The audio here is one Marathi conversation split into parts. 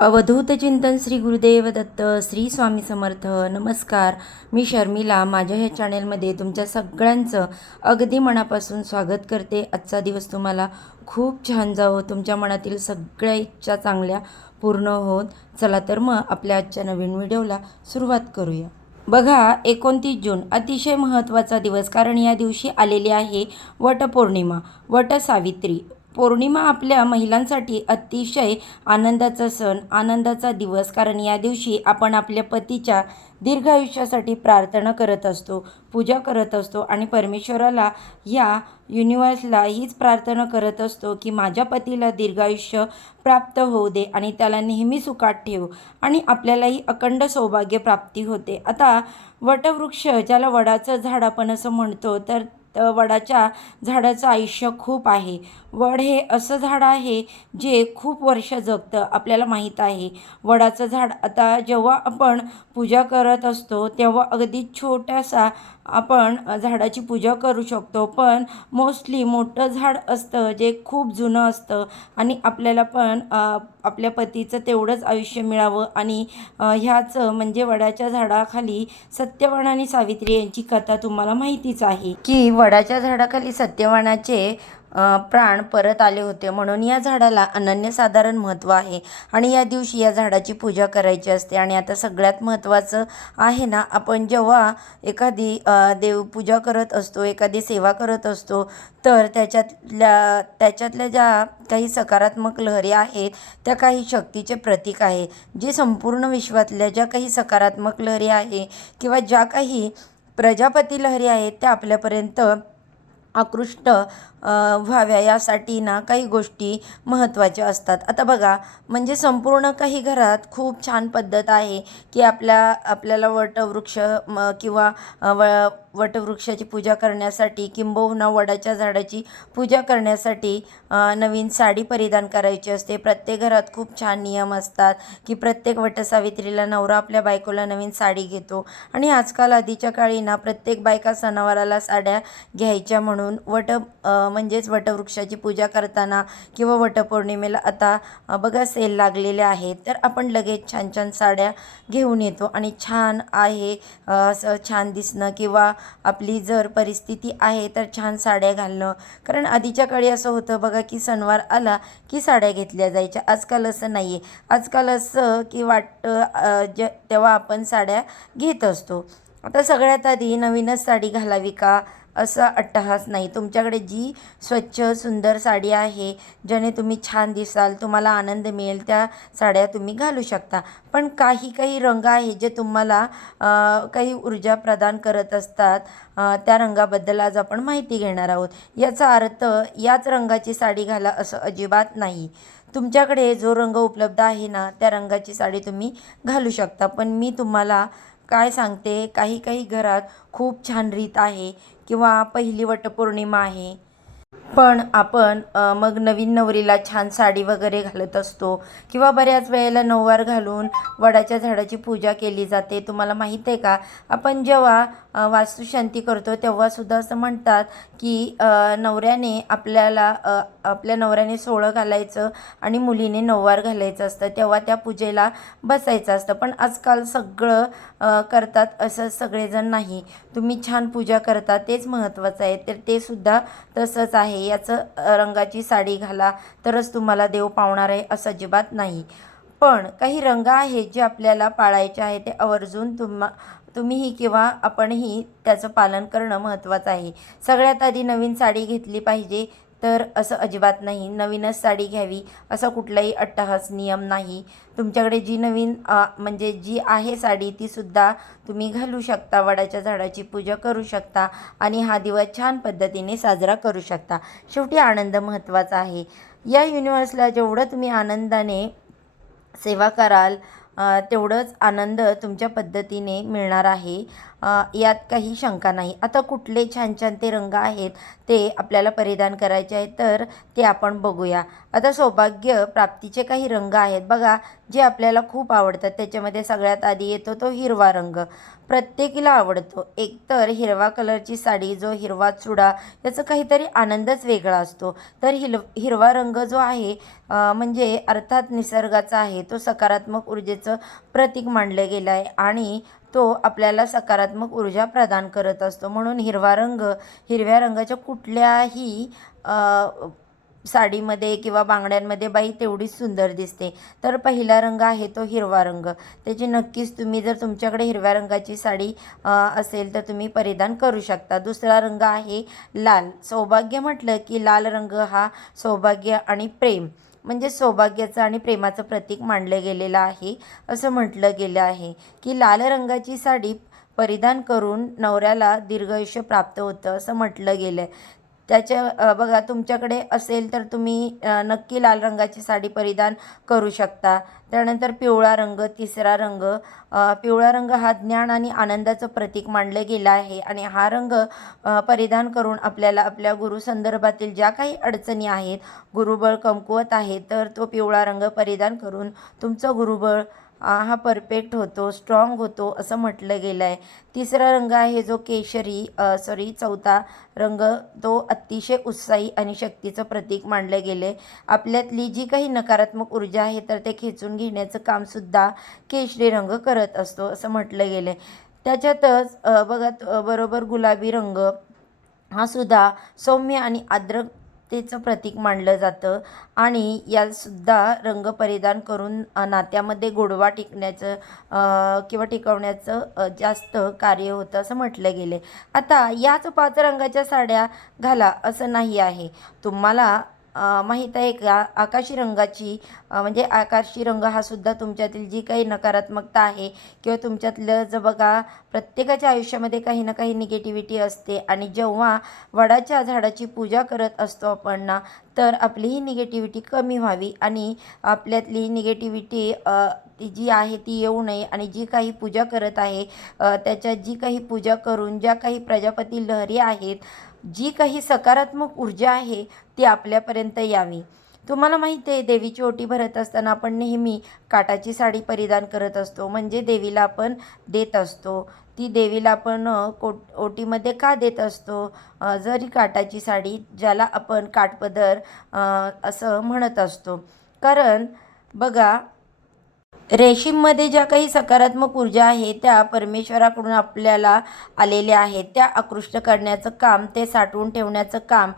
अवधूत चिंतन श्री गुरुदेव दत्त श्री स्वामी समर्थ. नमस्कार, मी शर्मिला. माझ्या ह्या चॅनेलमध्ये तुमच्या सगळ्यांचं अगदी मनापासून स्वागत करते. आजचा दिवस तुम्हाला खूप छान जावो, तुमच्या मनातील सगळ्या इच्छा चांगल्या पूर्ण होत. चला तर मग आपल्या आजच्या नवीन व्हिडिओला सुरुवात करूया. बघा, 29 जून अतिशय महत्त्वाचा दिवस, कारण या दिवशी आलेली आहे वटपौर्णिमा, वटसावित्री पौर्णिमा. आपल्या महिलांसाठी अतिशय आनंदाचा सण, आनंदाचा दिवस, कारण या दिवशी आपण आपल्या पतीच्या दीर्घायुष्यासाठी प्रार्थना करत असतो, पूजा करत असतो आणि परमेश्वराला, ह्या युनिवर्सला हीच प्रार्थना करत असतो की माझ्या पतीला दीर्घायुष्य प्राप्त होऊ दे आणि त्याला नेहमी सुखात ठेव आणि आपल्यालाही अखंड सौभाग्य प्राप्ती होते. आता वटवृक्ष, ज्याला वडाचं झाड आपण असं म्हणतो, तर वडाच्या झाडाचं आयुष्य खूप आहे. वड हे असं झाड आहे जे खूप वर्ष जगतं, आपल्याला माहीत आहे. वडाचं झाड, आता जेव्हा आपण पूजा करत असतो तेव्हा अगदी छोट्यासा आपण झाडाची पूजा करू शकतो, पण मोस्टली मोठं झाड असतं जे खूप जुनं असतं आणि आपल्याला पण आपल्या पतीचं तेवढंच आयुष्य मिळावं. आणि ह्याच म्हणजे वडाच्या झाडाखाली सत्यवान आणि सावित्री यांची कथा तुम्हाला माहितीच आहे की वडाच्या झाडाखाली सत्यवानाचे प्राण परत आले होते, म्हणून या झाडाला अनन्यसाधारण महत्त्व आहे आणि या दिवशी या झाडाची पूजा करायची असते. आणि आता सगळ्यात महत्त्वाचं आहे ना, आपण जेव्हा एखादी देवपूजा करत असतो, एखादी सेवा करत असतो, तर त्याच्यातल्या ज्या काही सकारात्मक लहरी आहेत त्या काही शक्तीचे प्रतीक आहे. जी संपूर्ण विश्वातल्या ज्या काही सकारात्मक लहरी आहे किंवा ज्या काही प्रजापती लहरी आहेत त्या आपल्यापर्यंत आकृष्ट व्हाव्या यासाठी ना काही गोष्टी महत्त्वाच्या असतात. आता बघा, म्हणजे संपूर्ण काही घरात खूप छान पद्धत आहे की आपल्याला वटवृक्ष किंवा वटवृक्षाची पूजा करण्यासाठी, किंबहुना वडाच्या झाडाची पूजा करण्यासाठी नवीन साडी परिधान करायची असते. प्रत्येक घरात खूप छान नियम असतात की प्रत्येक वटसावित्रीला नवरा आपल्या बायकोला नवीन साडी घेतो आणि आजकाल आधीच्या काळी ना प्रत्येक बायका सणावाराला साड्या घ्यायच्या, म्हणून म्हणजेच वटवृक्षाची पूजा करताना किंवा वटपौर्णिमेला आता बघा सेल लागलेले आहेत, तर आपण लगेच छान छान साड्या घेऊन येतो आणि छान आहे असं छान दिसणं किंवा आपली जर परिस्थिती आहे तर छान साड्या घालणं. कारण आधीच्या काळी असं होतं बघा की सणवार आला की साड्या घेतल्या जायच्या. आजकाल असं नाही आहे. आजकाल असं की वाटतं तेव्हा आपण साड्या घेत असतो. आता सगळ्यात आधी नवीनच साडी घालावी का असा अट्टहास नाही. तुमच्याकडे जी स्वच्छ सुंदर साडी आहे, ज्याने तुम्ही छान दिसाल, तुम्हाला आनंद मिळेल, त्या साड्या तुम्ही घालू शकता. पण काही काही रंग आहे जे तुम्हाला काही ऊर्जा प्रदान करत असतात. त्या रंगाबद्दल आज आपण माहिती घेणार आहोत. याचा अर्थ याच रंगाची साडी घाला असं अजिबात नाही. तुमच्याकडे जो रंग उपलब्ध आहे ना, त्या रंगाची साडी तुम्ही घालू शकता. पण मी तुम्हाला काय सांगते, काही काही घरात खूप छान रीत आहे किंवा पहिली वटपौर्णिमा आहे, पण आपण मग नवीन नवरीला छान साडी वगैरे घालत असतो किंवा बऱ्याच वेळेला नऊवार घालून वडाच्या झाडाची पूजा केली जाते. तुम्हाला माहीत आहे का, आपण जेव्हा वास्तुशांती करतो तेव्हासुद्धा असं म्हणतात की नवऱ्याने आपल्या नवऱ्याने सोळं घालायचं आणि मुलीने नऊवार घालायचं असतं, तेव्हा त्या पूजेला बसायचं असतं. पण आजकाल सगळं करतात असं सगळेजण नाही. तुम्ही छान पूजा करता तेच महत्त्वाचं आहे, तर ते सुद्धा तसंच आहे. याचं रंगाची साडी घाला तरच तुम्हाला देव पावणार आहे असं अजिबात नाही. पण काही रंग आहेत जे आपल्याला पाळायचे आहे, ते आवर्जून तुम्हीही किंवा आपणही त्याचं पालन करणं महत्त्वाचं आहे. सगळ्यात आधी नवीन साडी घेतली पाहिजे तर असं अजिबात नाही. नवीनच साडी घ्यावी असा कुठलाही अट्टहास नियम नाही. तुमच्याकडे जी नवीन म्हणजे जी आहे साडी तीसुद्धा तुम्ही घालू शकता, वडाच्या झाडाची पूजा करू शकता आणि हा दिवस छान पद्धतीने साजरा करू शकता. शेवटी आनंद महत्त्वाचा आहे. या युनिवर्सला जेवढं तुम्ही आनंदाने सेवा कराल तेवढंच आनंद तुमच्या पद्धतीने मिळणार आहे. यात काही शंका नाही. आता कुठले छान छान ते रंग आहेत ते आपल्याला परिधान करायचे आहेत तर ते आपण बघूया. आता सौभाग्य प्राप्तीचे काही रंग आहेत बघा, जे आपल्याला खूप आवडतात. त्याच्यामध्ये सगळ्यात आधी येतो तो हिरवा रंग. प्रत्येकीला आवडतो. एकतर हिरवा कलरची साडी, जो हिरवा चुडा, याचा काहीतरी आनंदच वेगळा असतो. तर हिरवा रंग जो आहे म्हणजे अर्थात निसर्गाचा आहे. तो सकारात्मक ऊर्जेचं प्रतीक मानलं गेलं आहे आणि तो आपल्याला सकारात्मक ऊर्जा प्रदान करत असतो. म्हणून हिरव्या रंगाच्या कुठल्याही साडीमध्ये किंवा बांगड्यांमध्ये बाई तेवढीच सुंदर दिसते. तर पहिला रंग आहे तो हिरवा रंग. त्याची नक्कीच तुम्ही जर तुमच्याकडे हिरव्या रंगाची साडी असेल तर तुम्ही परिधान करू शकता. दुसरा रंग आहे लाल. सौभाग्य म्हटलं की लाल रंग हा सौभाग्य आणि प्रेम म्हणजे सौभाग्याचं आणि प्रेमाचं प्रतीक मानलं गेलेलं आहे. असं म्हटलं गेलं आहे की लाल रंगाची साडी परिधान करून नवऱ्याला दीर्घायुष्य प्राप्त होतं असं म्हटलं गेलं आहे. बघा तुमच्याकडे असेल तर तुम्ही नक्की लाल रंगाची साडी परिधान करू शकता. त्यानंतर पिवळा रंग, तिसरा रंग. पिवळा रंग हा ज्ञान आणि आनंदाचं प्रतीक मानलं गेलं आहे आणि हा रंग परिधान करून आपल्याला आपल्या गुरुसंदर्भातील ज्या काही अडचणी आहेत, गुरुबळ कमकुवत आहे, तर तो पिवळा रंग परिधान करून तुमचं गुरुबळ हा परफेक्ट होतो, स्ट्रॉंग होतो असं म्हटलं गेलं आहे. तिसरा रंग आहे जो चौथा रंग, तो अतिशय उत्साही आणि शक्तीचं प्रतीक मानलं गेलं आहे. आपल्यातली जी काही नकारात्मक ऊर्जा आहे तर ते खेचून घेण्याचं कामसुद्धा केशरी रंग करत असतो असं म्हटलं गेलं आहे. त्याच्यातच बघा बरोबर गुलाबी रंग हा सुद्धा सौम्य आणि आर्द्रतेचं प्रतीक मानलं जातं आणि यासुद्धा रंग परिधान करून नात्यामध्ये गोडवा किंवा टिकवण्याचं जास्त कार्य होतं असं म्हटलं गेलं आहे. आता याच 5 रंगाच्या साड्या घाला असं नाही आहे. तुम्हाला माहीत आहे का आकाशी रंगाची म्हणजे आकाशी रंग हा सुद्धा तुमच्यातील जी काही नकारात्मकता आहे किंवा तुमच्यातलं जर बघा प्रत्येकाच्या आयुष्यामध्ये काही ना काही निगेटिव्हिटी असते आणि जेव्हा वडाच्या झाडाची पूजा करत असतो आपण ना, तर आपली ही निगेटिव्हिटी कमी व्हावी आणि आपल्यातली निगेटिव्हिटी ती जी आहे ती येऊ नये आणि जी काही पूजा करत आहे त्याच्यात जी काही पूजा करून ज्या काही प्रजापती लहरी आहेत, जी काही सकारात्मक ऊर्जा आहे ती आपल्यापर्यंत यावी. तुम्हाला माहिती आहे देवीची ओटी भरत असताना आपण नेहमी काठाची साडी परिधान करत असतो. म्हणजे देवीला आपण देत असतो. ती देवीला आपण ओटीमध्ये का देत असतो? जरी काठाची साडी, ज्याला आपण काठपदर असं म्हणत असतो. कारण बघा रेशीममध्ये ज्या काही सकारात्मक ऊर्जा आहे त्या परमेश्वराकडून आपल्याला आलेल्या आहेत. त्या आकृष्ट करण्याचं काम, ते साठवून ठेवण्याचं काम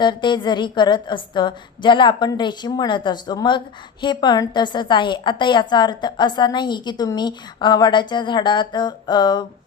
तर ते जरी करत असतं, ज्याला आपण रेशीम म्हणत असतो. मग हे पण तसंच आहे. आता याचा अर्थ असा नाही की तुम्ही वडाच्या झाडात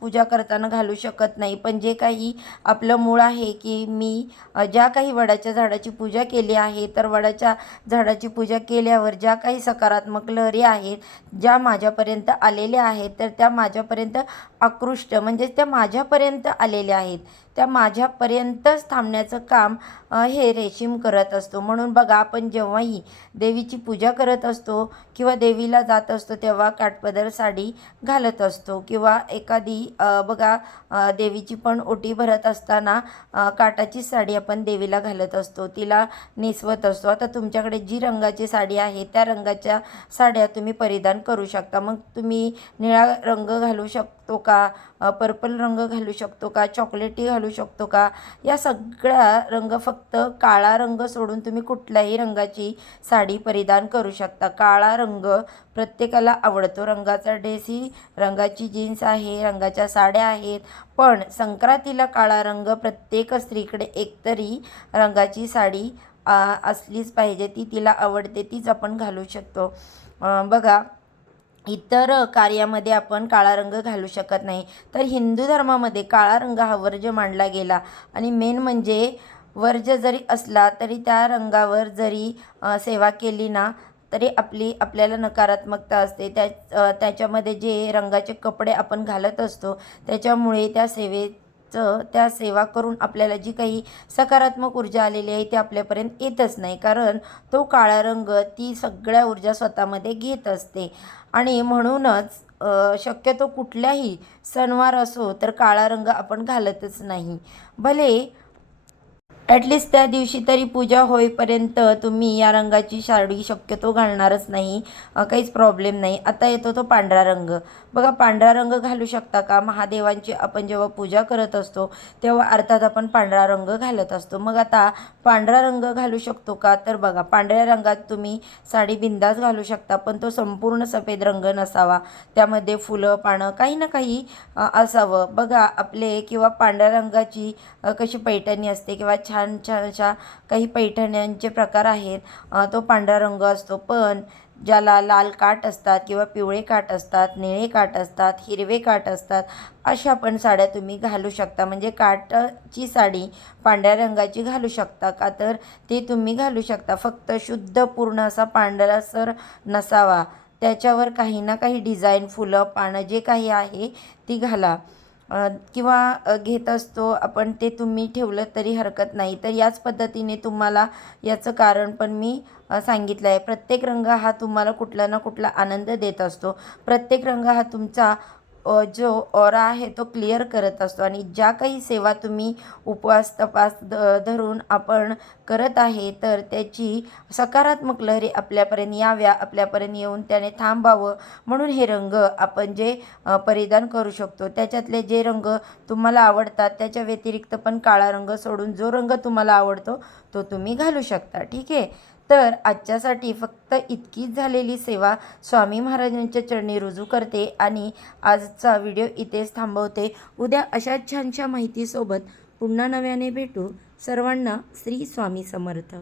पूजा करताना घालू शकत नाही. पण जे काही आपलं मूळ आहे की मी ज्या काही वडाच्या झाडाची पूजा केली आहे, तर वडाच्या झाडाची पूजा केल्यावर ज्या काही सकारात्मक लहरी आहेत ज्या माझ्यापर्यंत आलेल्या आहेत, तर त्या माझ्यापर्यंत आकृष्ट म्हणजे त्या माझ्यापर्यंत आलेल्या आहेत. त्या माझ्यापर्यंतच थांबण्याचं काम हे रेशीम करत असतो. म्हणून बघा आपण जेव्हाही देवीची पूजा करत असतो किंवा देवीला जात असतो तेव्हा काठपदर साडी घालत असतो किंवा एखादी बघा देवीची पण ओटी भरत असताना काठाची साडी आपण देवीला घालत असतो, तिला नेसवत असतो. आता तुमच्याकडे जी रंगाची साडी आहे त्या रंगाच्या साड्या तुम्ही परिधान करू शकता. मग तुम्ही निळा रंग घालू शकतो का, पर्पल रंग घालू शकतो का, चॉकलेटी घालू शकतो का, या सगळा रंग फक्त काळा रंग सोडून तुम्ही कुठल्याही रंगाची साडी परिधान करू शकता. काळा रंग प्रत्येकाला आवडतो. रंगाचा ड्रेस ही रंगाची जीन्स आहे, रंगाच्या साड्या आहेत. पण संक्रांतीला काळा रंग प्रत्येक स्त्रीकडे एकतरी रंगाची साडी असलीच पाहिजे. ती तिला आवडते तीच आपण घालू शकतो. बघा इतर कार्यामध्ये आपण काळा रंग घालू शकत नाही. तर हिंदू धर्मामध्ये काळा रंग हा वर्ज्य मानला गेला आणि मेन म्हणजे वर्ज्य जरी असला तरी त्या रंगावर जरी सेवा केली ना तरी आपल्याला नकारात्मकता असते. त्याच्यामध्ये जे रंगाचे कपडे आपण घालत असतो त्याच्यामुळे त्या त्या सेवा करून आपल्याला जी काही सकारात्मक ऊर्जा आलेली आहे ती आपल्यापर्यंत येतच नाही, कारण तो काळा रंग ती सगळ्या ऊर्जा स्वतःमध्ये घेत असते. आणि म्हणूनच शक्यतो कुठल्याही सणवार असो तर काळा रंग आपण घालतच नाही. भले ॲटलिस्ट त्या दिवशी तरी पूजा होईपर्यंत तुम्ही या रंगाची साडी शक्यतो घालणारच नाही, काहीच प्रॉब्लेम नाही. आता येतो तो पांढरा रंग. बघा, पांढरा रंग घालू शकता का? महादेवांची आपण जेव्हा पूजा करत असतो तेव्हा अर्थात आपण पांढरा रंग घालत असतो. मग आता पांढरा रंग घालू शकतो का? तर बघा, पांढऱ्या रंगात तुम्ही साडी बिंदास घालू शकता, पण तो संपूर्ण सफेद रंग नसावा. त्यामध्ये फुलं पानं काही ना काही असावं. बघा, आपले किंवा पांढऱ्या रंगाची कशी पैठणी असते किंवा छान छान अशा काही पैठण्यांचे प्रकार आहेत, तो पांढरा रंग असतो. पण ज्याला लाल काठ असतात किंवा पिवळे काठ असतात, निळे काठ असतात, हिरवे काठ असतात, अशा पण साड्या तुम्ही घालू शकता. म्हणजे काठाची साडी पांढऱ्या रंगाची घालू शकता का? तर ते तुम्ही घालू शकता. फक्त शुद्ध पूर्ण असा पांढरासर नसावा, त्याच्यावर काही ना काही डिझाईन, फुलं पानं जे काही आहे ती घाला. किंवा घेत असतो आपण ते तुम्ही ठेवलं तरी हरकत नाही. तर याच पद्धतीने तुम्हाला याचं कारण पण मी सांगितलं आहे. प्रत्येक रंग हा तुम्हाला कुठला ना कुठला आनंद देत असतो. प्रत्येक रंग हा तुमचा जो ऑरा आहे तो क्लिअर करत असतो. आणि ज्या काही सेवा तुम्ही उपवास तपास धरून आपण करत आहे, तर त्याची सकारात्मक लहरी आपल्यापर्यंत याव्या, आपल्यापर्यंत येऊन त्याने थांबावं म्हणून हे रंग आपण जे परिधान करू शकतो. त्याच्यातले जे रंग तुम्हाला आवडतात त्याच्या व्यतिरिक्त पण काळा रंग सोडून जो रंग तुम्हाला आवडतो तो तुम्ही घालू शकता. ठीक आहे. तर आजच्यासाठी फक्त इतकीच झालेली सेवा स्वामी महाराजांच्या चरणी रुजू करते आणि आजचा व्हिडिओ इथेच थांबवते. उद्या अशाच छानशा माहितीसोबत पुन्हा नव्याने भेटू. सर्वांना श्री स्वामी समर्थ.